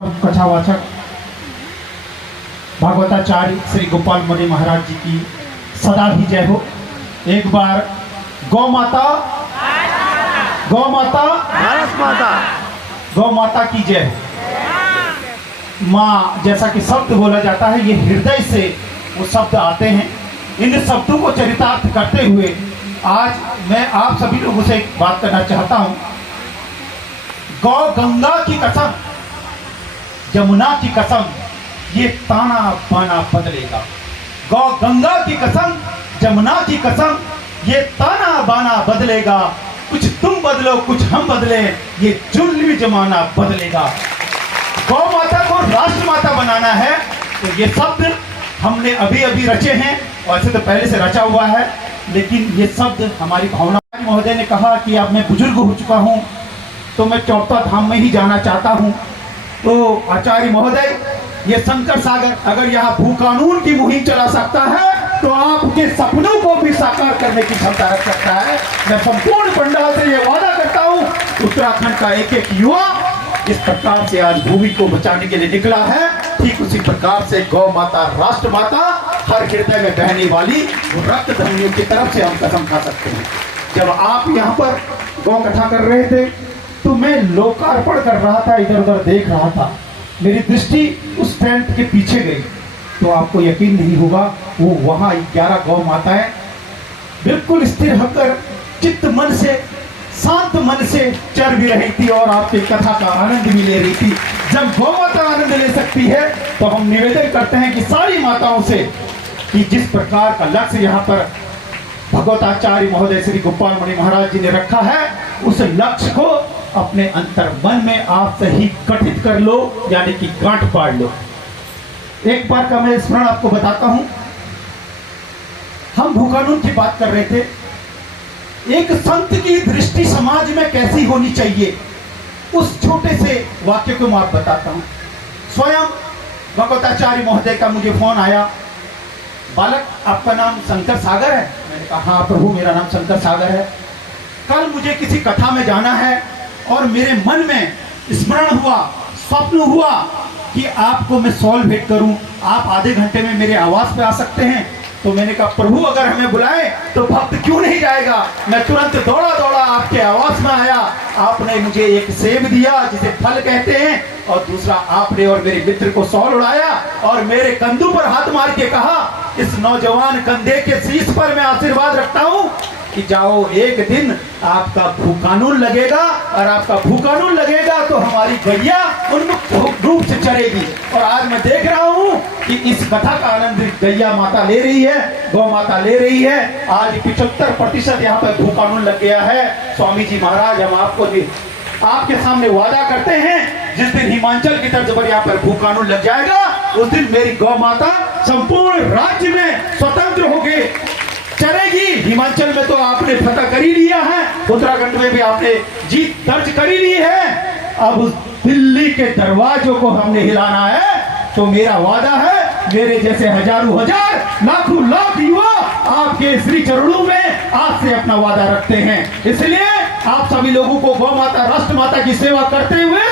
कथावाचक भागवताचार्य श्री गोपाल मुनि महाराज जी की सदा ही जय हो। एक बार गौ माता गौ माता भारत माता गौ माता की जय हो। माँ जैसा कि शब्द बोला जाता है, ये हृदय से वो शब्द आते हैं। इन शब्दों को चरितार्थ करते हुए आज मैं आप सभी लोगों से एक बात करना चाहता हूँ। गौ गंगा की कसम, यमुना की कसम, ये ताना बाना बदलेगा। गौ गंगा की कसम, यमुना की कसम, ये ताना बाना बदलेगा। कुछ तुम बदलो कुछ हम बदले, ये जुल्मी जमाना बदलेगा। गौ माता को राष्ट्र माता बनाना है तो ये शब्द हमने अभी अभी रचे हैं। वैसे तो पहले से रचा हुआ है, लेकिन ये शब्द हमारी भावना। महोदय ने कहा कि अब मैं बुजुर्ग हो चुका हूँ तो मैं चौथा धाम में ही जाना चाहता हूँ। तो आचार्य महोदय, ये शंकर सागर अगर यहाँ भू कानून की मुहिम चला सकता है तो आपके सपनों को भी साकार करने की क्षमता रख सकता है। मैं संपूर्ण पंडाल से ये वादा करता हूँ, उत्तराखंड का एक एक युवा इस प्रकार से आज भूमि को बचाने के लिए निकला है, ठीक उसी प्रकार से गौ माता राष्ट्र माता हर हृदय में बहने वाली रक्त धमनियों की तरफ से हम कसम खा सकते हैं। जब आप यहाँ पर गौ कथा कर रहे थे तो मैं लोकार्पण कर रहा था, इधर उधर देख रहा था, मेरी दृष्टि उस टेंट के पीछे गई तो आपको यकीन नहीं होगा, वो वहाँ 11 गौ माताएं बिल्कुल स्थिर होकर चित्त मन से, शांत मन से चर भी रही थी और आपकी कथा का आनंद भी ले रही थी। जब गौ माता आनंद ले सकती है तो हम निवेदन करते हैं कि सारी माताओं से कि जिस प्रकार का लक्ष्य यहाँ पर भगवताचार्य महोदय श्री गोपाल मुनि महाराज जी ने रखा है, उस लक्ष्य को अपने अंतर मन में आप सही गठित कर लो, यानी कि गांठ पाड़ लो। एक बार का मैं स्मरण आपको बताता हूं। हम भू कानून की बात कर रहे थे। एक संत की दृष्टि समाज में कैसी होनी चाहिए, उस छोटे से वाक्य को मैं आप बताता हूं। स्वयं भगवताचार्य महोदय का मुझे फोन आया, बालक आपका नाम शंकर सागर है? मैंने कहा हाँ प्रभु, मेरा नाम शंकर सागर है। कल मुझे किसी कथा में जाना है और मेरे मन में स्मरण हुआ, स्वप्न हुआ कि आपको मैं सॉल भेंट करूं, आप आधे घंटे में मेरे आवास पे आ सकते हैं। तो मैंने कहा प्रभु अगर हमें बुलाए तो भक्त क्यों नहीं जाएगा। मैं तुरंत दौड़ा दौड़ा आपके आवास में आया। आपने मुझे एक सेब दिया जिसे फल कहते हैं, और दूसरा आपने और मेरे मित्र को सॉल उड़ाया और मेरे कंधों पर हाथ मार के कहा, इस नौजवान कंधे के शीश पर मैं आशीर्वाद रखता हूं कि जाओ, एक दिन आपका भू कानून लगेगा, और आपका भू कानून लगेगा तो हमारी गैया उन्मुक्त रूप से चरेगी। और आज मैं देख रहा हूं कि इस कथा का आनंद गैया माता ले रही है, गौ माता ले रही है। आज 75% यहाँ पर भू कानून लग गया है। स्वामी जी महाराज, हम आपको आपके सामने वादा करते हैं, जिस दिन हिमाचल की तर्ज पर यहाँ पर भू कानून लग जाएगा, उस दिन मेरी गौ माता संपूर्ण राज्य में स्वतंत्र होगी, चलेगी। हिमाचल में तो आपने फतह कर ही लिया है, उत्तराखंड में भी आपने जीत दर्ज कर ही ली है। अब उस दिल्ली के दरवाजों को हमने हिलाना है। तो मेरा वादा है, मेरे जैसे हजारों हजार लाखों लाख युवा आपके श्री चरणों में आज से अपना वादा रखते हैं। इसलिए आप सभी लोगों को गौ माता राष्ट्र माता की सेवा करते हुए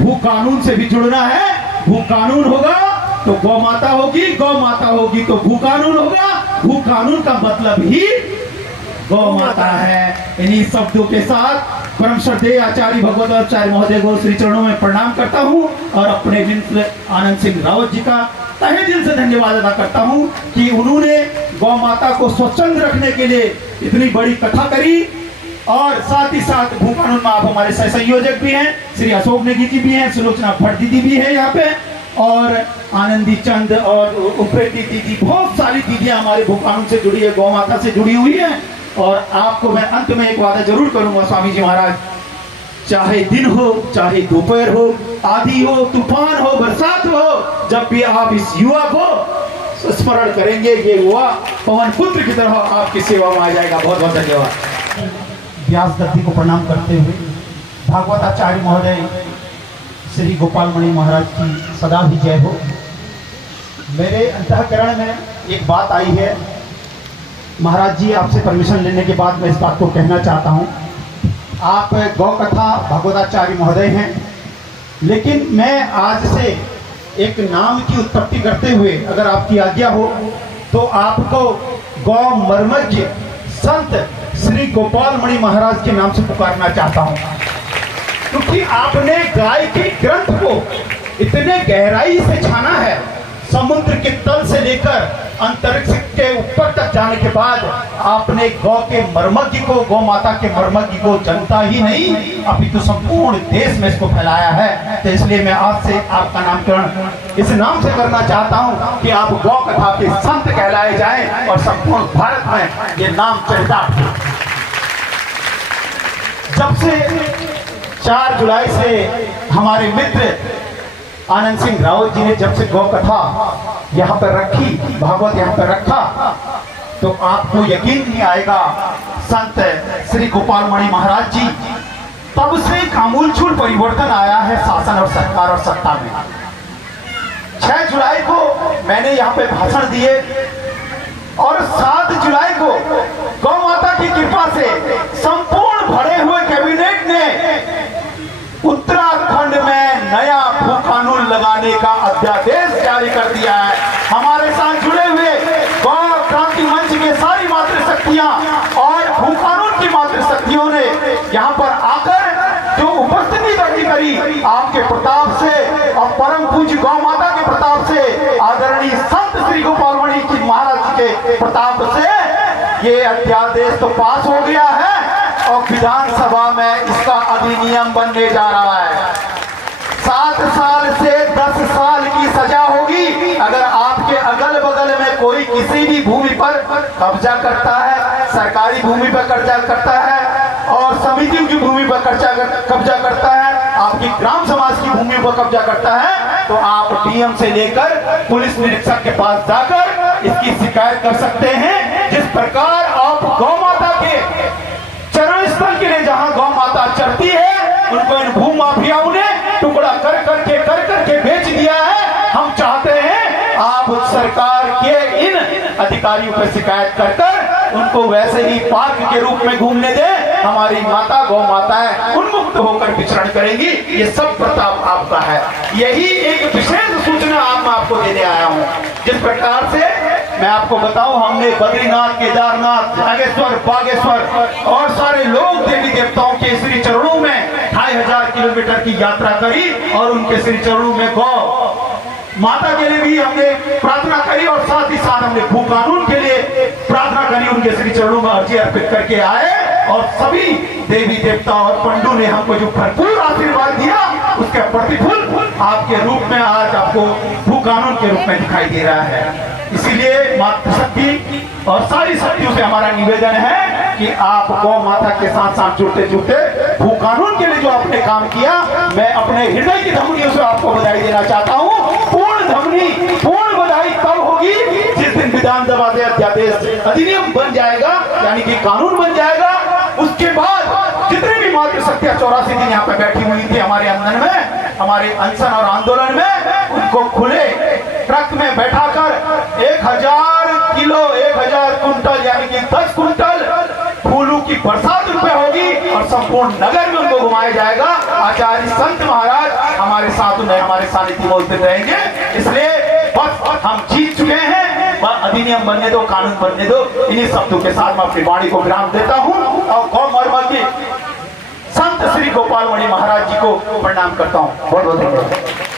भू कानून से भी जुड़ना है। भू कानून होगा तो गौ माता होगी, गौ माता होगी तो भू कानून होगा, भू कानून का मतलब ही गौ माता है। इन्हीं शब्दों के साथ परम श्रद्धेय आचार्य भगवताचार्य महोदय को श्री चरणों में प्रणाम करता हूँ और अपने मित्र आनंद सिंह रावत जी का तहे दिल से धन्यवाद अदा करता हूँ कि उन्होंने गौ माता को स्वच्छंद रखने के लिए इतनी बड़ी कथा करी। और साथ ही साथ भू कानून में आप हमारे सह संयोजक भी हैं, श्री अशोक नेगी जी भी हैं, सुलोचना भट्ट दीदी भी है यहाँ पे, और आनंदी चंद और उप्रेती दीदी, बहुत सारी दीदियां हमारे भू कानून से जुड़ी है, गौ माता से जुड़ी हुई है। और आपको मैं अंत में एक वादा जरूर करूंगा स्वामी जी महाराज, चाहे दिन हो, चाहे दोपहर हो, आंधी हो, तूफान हो, बरसात हो, जब भी आप इस युवा को स्मरण करेंगे, ये युवा पवन पुत्र की तरह आपकी सेवा में आ जाएगा। बहुत बहुत धन्यवाद। व्यास दत्ती को प्रणाम करते हुए भागवताचार्य महोदय श्री गोपाल मुनि महाराज की सदा ही जय हो। मेरे अंतःकरण में एक बात आई है, महाराज जी आपसे परमिशन लेने के बाद मैं इस बात को कहना चाहता हूँ। आप गौ कथा भगवताचार्य महोदय हैं, लेकिन मैं आज से एक नाम की उत्पत्ति करते हुए, अगर आपकी आज्ञा हो, तो आपको गौ मर्मज्ञ संत श्री गोपाल मणि महाराज के नाम से पुकारना चाहता हूं, क्योंकि आपने गाय के ग्रंथ को इतने गहराई से छाना है। समुद्र के तल से लेकर अंतरिक्ष के ऊपर तक जाने के बाद आपने गौ के मर्मज्ञ को, गौ माता के मर्मज्ञ को जनता ही नहीं अपितु संपूर्ण देश में इसको फैलाया है। तो इसलिए मैं आज से आपका नामकरण इस नाम से करना चाहता हूं कि आप गौ कथा के संत कहलाए जाएं और संपूर्ण भारत में ये नाम चरितार्थ। जब से 4 जुलाई से हमारे मित्र आनंद सिंह रावत जी ने जब से गौ कथा यहाँ पर रखी, भागवत यहाँ पर रखा, तो आपको यकीन नहीं आएगा, संत श्री गोपाल मणि महाराज जी तब से एक आमूलचूल परिवर्तन आया है शासन और सरकार और सत्ता में। 6 जुलाई को मैंने यहाँ पे भाषण दिए और 7 जुलाई को गौ माता की कृपा से संपूर्ण भरे हुए कैबिनेट ने उत्तराखंड में नया भू कानून लगाने का अध्यादेश जारी कर दिया है। हमारे साथ जुड़े हुए गौ क्रांति मंच के सारी मातृशक्तियां और भू कानून की मातृशक्तियों ने यहाँ पर आकर जो उपस्थिति दर्ज करी, आपके प्रताप से और परम पूज्य गौ माता के प्रताप से, आदरणीय संत श्री गोपाल मणि जी महाराज के प्रताप से ये अध्यादेश तो पास हो गया है और विधानसभा में इसका अधिनियम बनने जा रहा है। 7 साल से 10 साल की सजा होगी अगर आपके अगल बगल में कोई किसी भी भूमि पर कब्जा करता है, सरकारी भूमि पर कब्जा करता है और समितियों की भूमि पर कब्जा करता है, आपकी ग्राम समाज की भूमि पर कब्जा करता है, तो आप डीएम से लेकर पुलिस निरीक्षक के पास जाकर इसकी शिकायत कर सकते हैं। जिस प्रकार आप गौ माता के चरण स्थल के लिए जहां गौ माता चरती है, उनको इन भू माफियाओं ने टुकड़ा कर करके बेच दिया है। हम चाहते हैं आप सरकार के इन अधिकारियों पर शिकायत कर उनको वैसे ही पार्क के रूप में घूमने दें। हमारी माता गौ माताएं उन्मुक्त होकर विचरण करेंगी। ये सब प्रताप आपका है। यही एक विशेष सूचना आपको देने आया हूँ। जिस प्रकार से मैं आपको बताऊं, हमने बद्रीनाथ, केदारनाथ, नागेश्वर, बागेश्वर और सारे लोग देवी देवताओं के श्री चरणों में 2500 किलोमीटर की यात्रा करी और उनके श्री चरणों में गौ माता के लिए भी हमने प्रार्थना करी और साथ ही साथ हमने भू कानून के लिए प्रार्थना करी, उनके श्री चरणों में अर्जी अर्पित करके आए और सभी देवी देवता और पंडू ने हमको जो भरपूर आशीर्वाद दिया उसका प्रतिफल आपके रूप में आज आपको भू कानून के रूप में दिखाई दे रहा है। इसीलिए मातृशक्ति और सारी शक्तियों से हमारा निवेदन है कि आप गौ माता के साथ साथ जुड़ते जुड़ते भू कानून के लिए जो आपने काम किया, मैं अपने हृदय की धमनियों से आपको बधाई देना चाहता हूँ। पूर्ण बधाई तब होगी जिस दिन विधानसभा से अध्यादेश अधिनियम बन जाएगा, यानी कि कानून बन जाएगा। उसके बाद जितनी भी मातृशक्तियां 84 दिन यहाँ पे बैठी हुई थी हमारे अंदर में, हमारे अनशन और आंदोलन में, उनको खुले ट्रक में बैठाकर 1000 किलो 1000 कुंटल यानी कि 10 कुंटल फूलों की बरसात उन पे होगी और संपूर्ण नगर में उनको घुमाया जाएगा। आचार्य संत महाराज हमारे साथ उन्हें हमारे सानिध्य में उपस्थित रहेंगे। इसलिए बस हम जीत चुके हैं, अधिनियम बनने दो, कानून बनने दो। इन्हीं शब्दों के साथ मैं अपनी वाणी को विराम देता हूँ और गौ मर्मज्ञ संत श्री गोपाल मणि महाराज जी को प्रणाम करता हूँ। बहुत बहुत धन्यवाद।